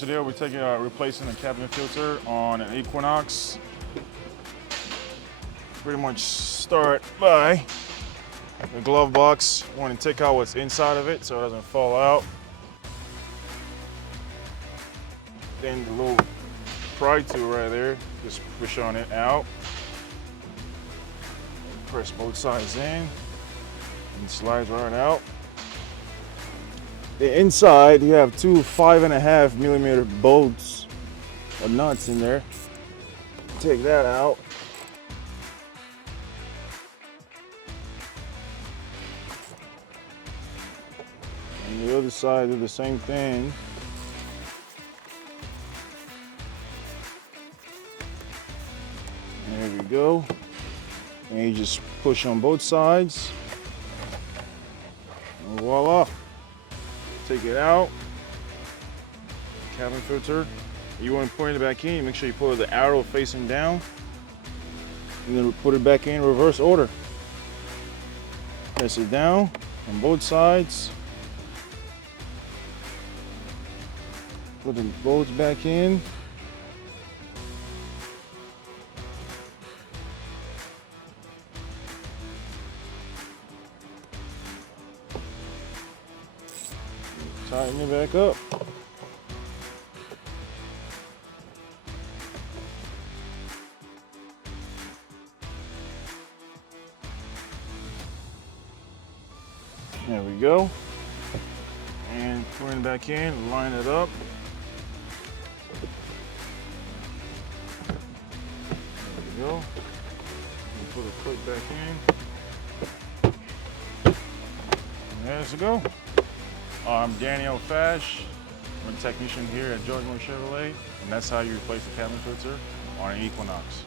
today we're replacing the cabin filter on an Equinox. Pretty much start by the glove box. You want to take out what's inside of it so it doesn't fall out. Then the little pry tool right there, just push on it out. Press both sides in and it slides right out. The inside, you have two 5.5 millimeter bolts or nuts in there. Take that out. And the other side, do the same thing. There we go. And you just push on both sides. And voila. Take it out. Cabin filter. You want to put it back in, make sure you put the arrow facing down. And then put it back in reverse order. Press it down on both sides. Put the bolts back in. Tighten it back up. There we go. And put it back in, line it up. There we go. And put a clip back in. And there's the go. I'm Daniel Fash. I'm a technician here at Jacksonville Chevrolet, and that's how you replace the cabin filter on an Equinox.